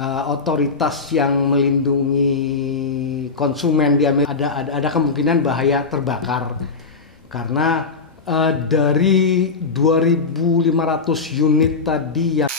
otoritas yang melindungi konsumen di Amerika ada kemungkinan bahaya terbakar karena dari 2.500 unit tadi yang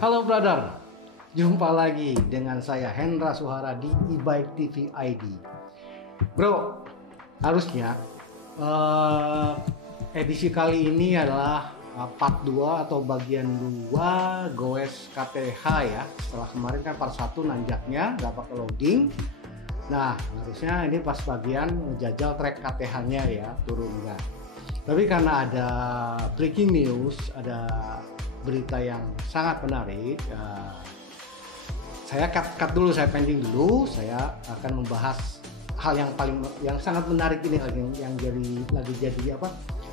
Halo brother, jumpa lagi dengan saya Hendra Suhara di e-bike TV ID. Bro, harusnya edisi kali ini adalah part 2 atau bagian 2 goes KTH ya. Setelah kemarin kan part 1 nanjaknya nggak pakai loading. Nah, harusnya ini pas bagian menjajal trek KTH-nya ya, turunnya. Tapi karena ada breaking news, ada berita yang sangat menarik, saya cut dulu, saya pending dulu. Saya akan membahas hal yang sangat menarik ini yang lagi jadi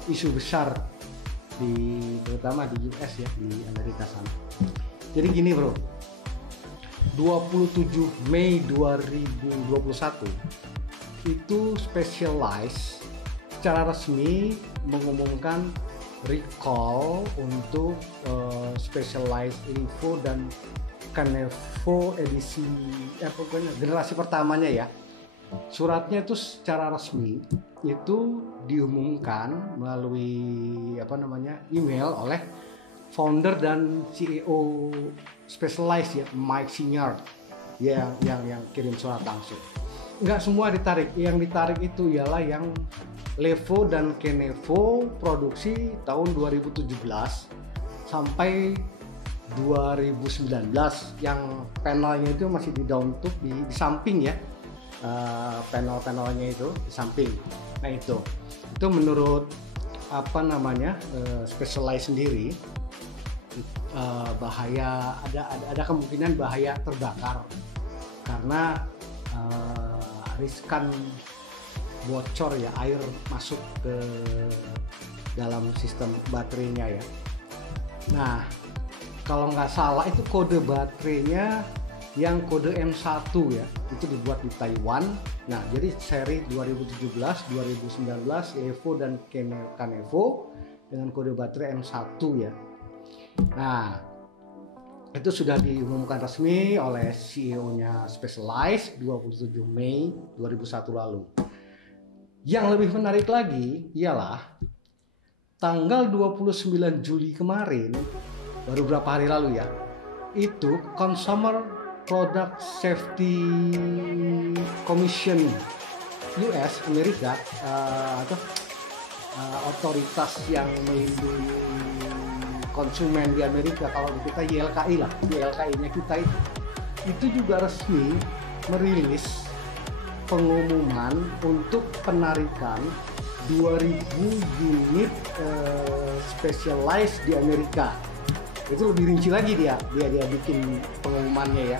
isu besar terutama di US ya, di Amerika sana. Jadi gini bro, 27 Mei 2021 itu Specialized secara resmi mengumumkan recall untuk Specialized Evo dan Kenevo edisi pokoknya generasi pertamanya ya. Suratnya itu secara resmi itu diumumkan melalui email oleh founder dan CEO Specialized ya, Mike Sinyard ya, yang kirim surat langsung. Nggak semua ditarik, yang ditarik itu ialah yang Levo dan Kenevo produksi tahun 2017 sampai 2019, yang panelnya itu masih di down tube di samping ya, panel-panelnya itu di samping. Nah itu menurut Specialized sendiri bahaya, ada kemungkinan bahaya terbakar karena riskan bocor ya, air masuk ke dalam sistem baterainya ya. Nah, kalau nggak salah itu kode baterainya yang kode M1 ya, itu dibuat di Taiwan. Nah, jadi seri 2017, 2019 Evo dan Kenevo dengan kode baterai M1 ya. Nah, itu sudah diumumkan resmi oleh CEO-nya Specialized 27 Mei 2001 lalu. Yang lebih menarik lagi ialah tanggal 29 Juli kemarin, baru berapa hari lalu ya, itu Consumer Product Safety Commission US Amerika atau otoritas yang melindungi konsumen di Amerika, kalau di kita YLKI lah, YLKI-nya kita itu juga resmi merilis pengumuman untuk penarikan 2.000 unit Specialized di Amerika. Itu lebih rinci lagi dia bikin pengumumannya ya.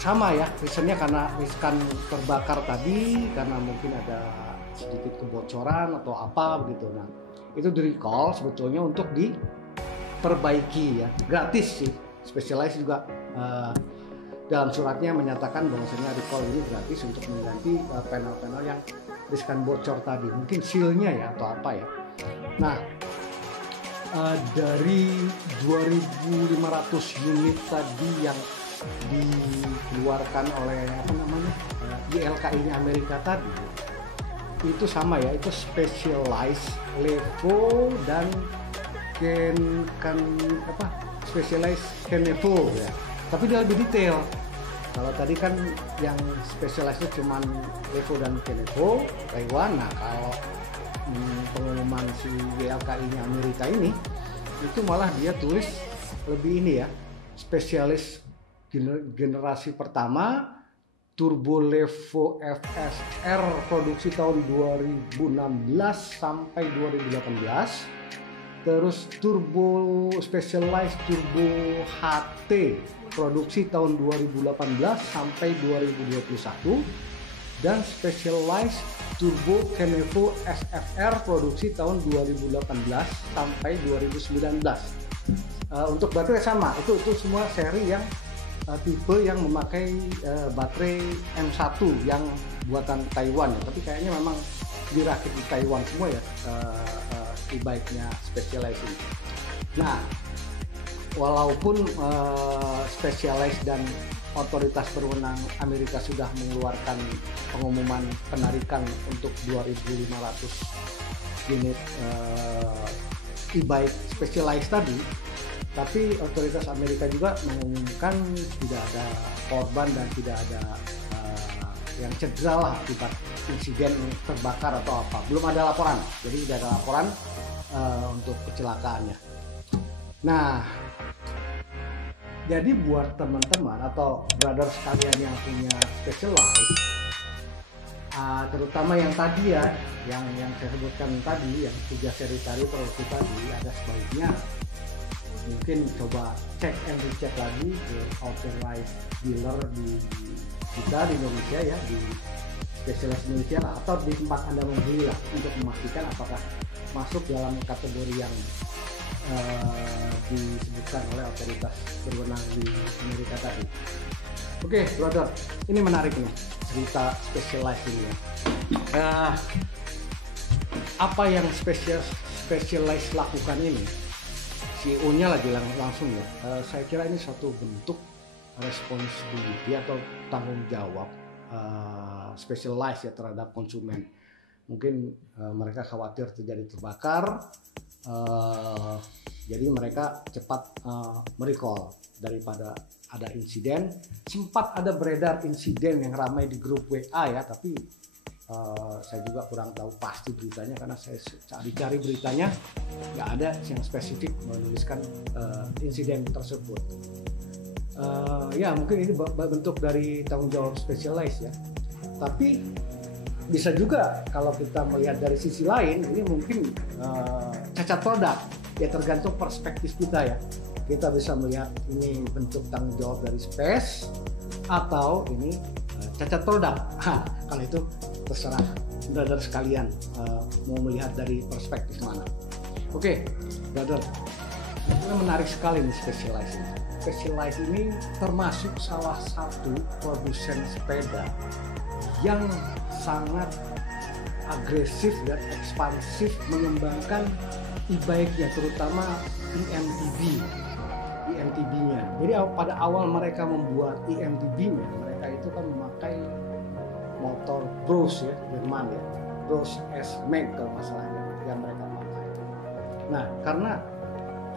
Sama ya, reasonnya karena riskan terbakar tadi, karena mungkin ada sedikit kebocoran atau apa begitu. Nah, itu di recall sebetulnya untuk diperbaiki ya, gratis sih. Specialized juga dalam suratnya menyatakan bahwasanya recall ini gratis untuk mengganti panel-panel yang riskan bocor tadi, mungkin seal-nya ya atau apa ya. Nah, dari 2.500 unit tadi yang dikeluarkan oleh YLKI-nya Amerika tadi, itu sama ya, itu Specialized Levo dan Specialized Kenevo ya. Tapi dia lebih detail. Kalau tadi kan yang Specialized itu cuman Levo dan Kenevo Taiwan. Nah, kalau pengumuman si YLKI-nya Amerika ini itu malah dia tulis lebih ini ya, Specialized generasi pertama Turbo Levo FSR produksi tahun 2016 sampai 2018. Terus Turbo Specialized Turbo HT produksi tahun 2018 sampai 2021. Dan Specialized Turbo Kenevo SFR produksi tahun 2018 sampai 2019. Untuk baterai sama, itu semua seri yang tipe yang memakai baterai M1 yang buatan Taiwan ya. Tapi kayaknya memang dirakit di Taiwan semua ya e-bike-nya Specialized ini. Nah, walaupun Specialized dan otoritas berwenang Amerika sudah mengeluarkan pengumuman penarikan untuk 2.500 unit e-bike Specialized tadi, tapi otoritas Amerika juga mengumumkan tidak ada korban dan tidak ada yang cedera lah akibat insiden terbakar atau apa. Belum ada laporan, jadi tidak ada laporan untuk kecelakaannya. Nah, jadi buat teman-teman atau brother sekalian yang punya Specialized, terutama yang tadi ya, yang saya sebutkan tadi, yang 3 seri tadi produksi tadi, ada sebaiknya mungkin coba cek and recheck lagi ke authorized dealer di kita di Indonesia ya, di Specialized Indonesia lah, atau di tempat Anda membeli lah, untuk memastikan apakah masuk dalam kategori yang disebutkan oleh otoritas berwenang di Amerika tadi. Oke, brother, ini menarik nih cerita Specialized ini ya. Apa yang Specialized lakukan ini, CEO-nya lagi langsung ya, saya kira ini suatu bentuk responsibility atau tanggung jawab Specialized ya terhadap konsumen. Mungkin mereka khawatir terjadi terbakar, jadi mereka cepat merecall daripada ada insiden. Sempat ada beredar insiden yang ramai di grup WA ya, tapi saya juga kurang tahu pasti beritanya karena saya cari beritanya, nggak ada yang spesifik menuliskan insiden tersebut. Ya mungkin ini bentuk dari tanggung jawab Specialized ya, tapi bisa juga kalau kita melihat dari sisi lain, ini mungkin cacat produk ya, tergantung perspektif kita ya. Kita bisa melihat ini bentuk tanggung jawab dari Space atau ini cacat produk. Kalau itu terserah brother sekalian mau melihat dari perspektif mana. Oke, brother, ini menarik sekali nih Specialized ini. Specialized ini termasuk salah satu produsen sepeda yang sangat agresif dan ekspansif mengembangkan e-bike-nya, terutama EMTB-nya. Jadi pada awal mereka membuat EMTB-nya, mereka itu kan memakai motor Bros ya, Jerman ya, Bros S-Mag kalau masalahnya yang mereka pakai. Nah, karena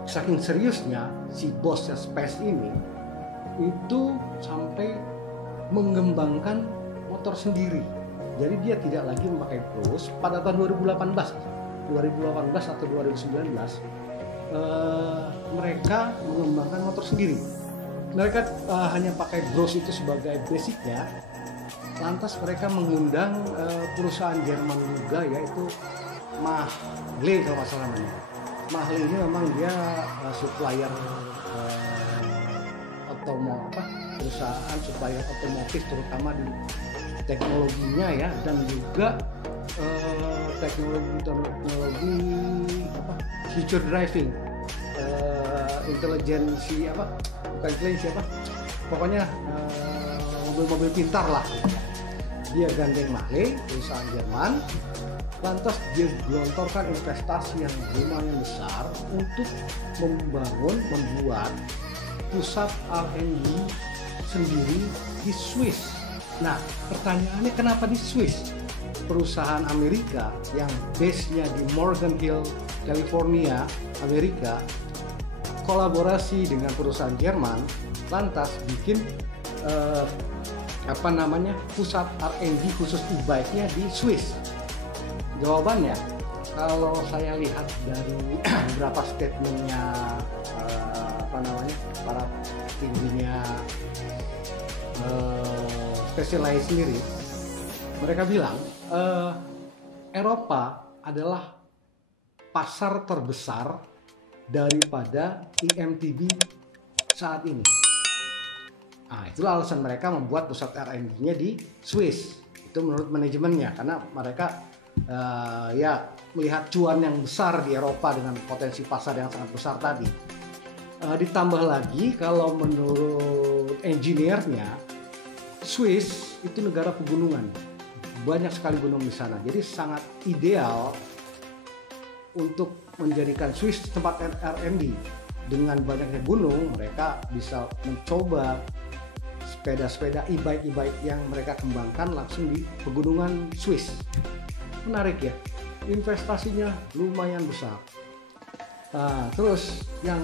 saking seriusnya si bosnya Space ini itu sampai mengembangkan motor sendiri. Jadi dia tidak lagi memakai Bros. Pada tahun 2018 atau 2019 mereka mengembangkan motor sendiri. Mereka hanya pakai Bros itu sebagai basicnya. Lantas mereka mengundang perusahaan Jerman juga, yaitu Mahle kalau nggak salah namanya. Mahle ini memang dia supplier perusahaan supplier otomotif, terutama di teknologinya ya, dan juga teknologi future driving, pokoknya mobil-mobil pintar lah. Dia gandeng Mahle, perusahaan Jerman. Lantas dia gelontorkan investasi yang lumayan besar untuk membuat pusat R&D sendiri di Swiss. Nah, pertanyaannya kenapa di Swiss? Perusahaan Amerika yang base-nya di Morgan Hill, California, Amerika, kolaborasi dengan perusahaan Jerman, lantas bikin pusat R&D khusus e-bike-nya di Swiss. Jawabannya, kalau saya lihat dari beberapa statementnya para tingginya Specialized sendiri, mereka bilang Eropa adalah pasar terbesar daripada eMTB saat ini. Nah, itulah alasan mereka membuat pusat R&D-nya di Swiss. Itu menurut manajemennya, karena mereka ya melihat cuan yang besar di Eropa dengan potensi pasar yang sangat besar tadi. Ditambah lagi kalau menurut engineer-nya, Swiss itu negara pegunungan, banyak sekali gunung di sana, jadi sangat ideal untuk menjadikan Swiss tempat R&D. Dengan banyaknya gunung, mereka bisa mencoba sepeda-sepeda e-bike yang mereka kembangkan langsung di pegunungan Swiss. Menarik ya, investasinya lumayan besar. Nah, terus yang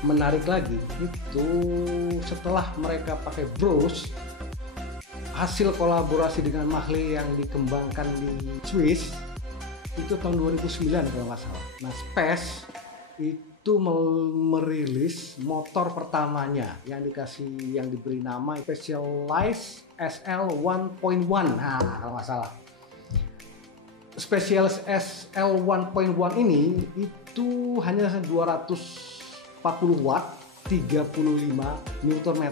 menarik lagi itu setelah mereka pakai Brose, hasil kolaborasi dengan Mahle yang dikembangkan di Swiss itu tahun 2009 kalau nggak salah. Nah, Space itu merilis motor pertamanya yang diberi nama Specialized SL 1.1. Nah, kalau nggak salah. Specialized SL 1.1 ini itu hanya 240 watt, 35 Nm.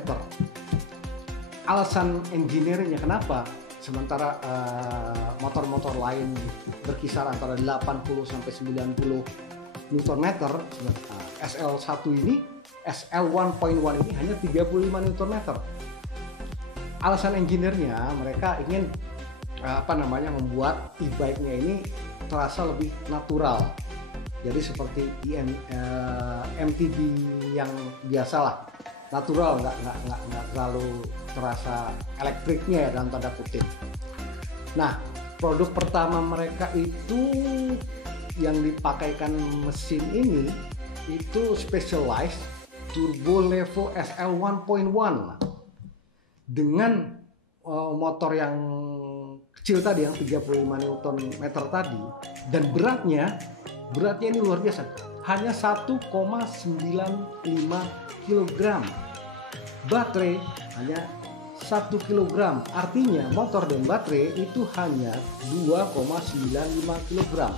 Alasan engineer-nya kenapa? Sementara motor-motor lain berkisar antara 80 sampai 90 Nm, SL1 ini, SL 1.1 ini hanya 35 Nm. Alasan engineer-nya, mereka ingin membuat e-bike-nya ini terasa lebih natural. Jadi seperti MTB yang biasa lah, natural, nggak terlalu terasa elektriknya ya dalam tanda kutip. Nah, produk pertama mereka itu yang dipakaikan mesin ini itu Specialized Turbo Levo SL 1.1 dengan motor yang kecil tadi yang 35 Nm tadi, dan beratnya ini luar biasa, hanya 1,95 kg. Baterai hanya 1 kg, artinya motor dan baterai itu hanya 2,95 kg.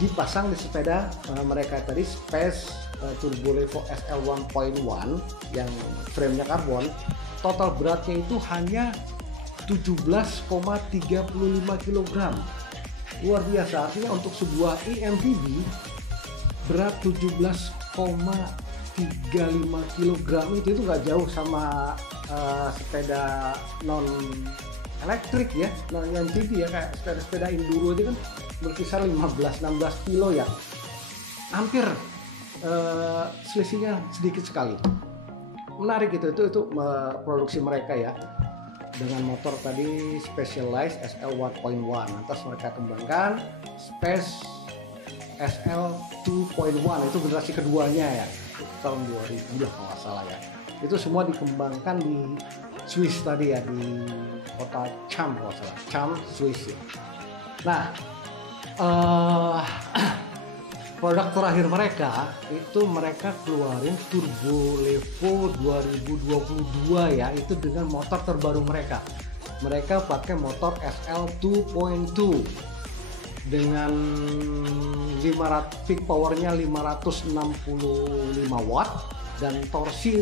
Dipasang di sepeda mereka tadi Space Turbo Levo SL 1.1 yang frame-nya karbon, total beratnya itu hanya 17,35 kg. Luar biasa, artinya untuk sebuah eMTB berat 17,35 kg itu nggak jauh sama sepeda non elektrik ya, non eMTB ya, kayak sepeda-sepeda enduro aja kan berkisar 15-16 kilo ya, hampir selisihnya sedikit sekali. Menarik itu produksi mereka ya, dengan motor tadi Specialized SL 1.1. Lantas mereka kembangkan Space SL 2.1, itu generasi keduanya ya, tahun 2000 lah kalau nggak salah ya. Itu semua dikembangkan di Swiss tadi ya, di kota Cham kalau salah, Cham, Swiss ya. Nah, produk terakhir mereka itu mereka keluarin Turbo Levo 2022 ya, itu dengan motor terbaru mereka. Mereka pakai motor SL 2.2 dengan peak powernya 565 watt dan torsi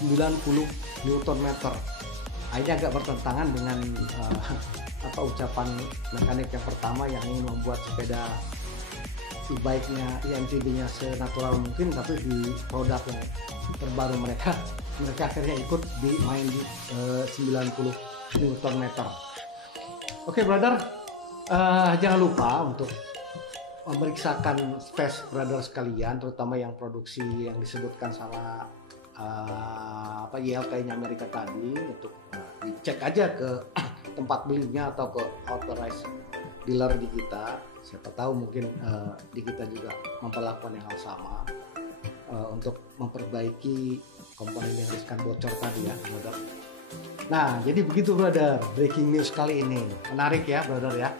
90 Nm. Ini agak bertentangan dengan ucapan mekanik yang pertama yang ingin membuat sepeda e-bike-nya, eMTB-nya senatural mungkin, tapi di produk yang terbaru mereka akhirnya ikut main di 90 Nm. Oke, brother, jangan lupa untuk memeriksakan Space brother sekalian, terutama yang produksi yang disebutkan sama YLK-nya Amerika tadi, untuk dicek aja ke tempat belinya atau ke authorized dealer di kita. Siapa tahu mungkin di kita juga memperlakukan yang hal sama untuk memperbaiki komponen yang riskan bocor tadi ya, brother. Nah, jadi begitu brother, breaking news kali ini. Menarik ya brother ya.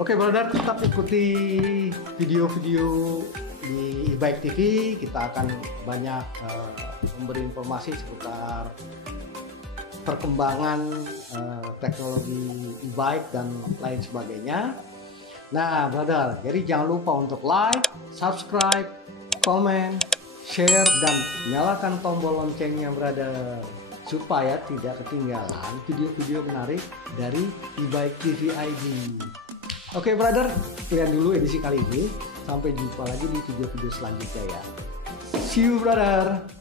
Oke brother, tetap ikuti video-video di e-bike TV. Kita akan banyak memberi informasi seputar perkembangan teknologi e-bike dan lain sebagainya. Nah, brother, jadi jangan lupa untuk like, subscribe, komen, share, dan nyalakan tombol loncengnya, brother, supaya tidak ketinggalan video-video menarik dari e-bike TV ID. Oke, brother, sekian dulu edisi kali ini. Sampai jumpa lagi di video-video selanjutnya ya. See you, brother.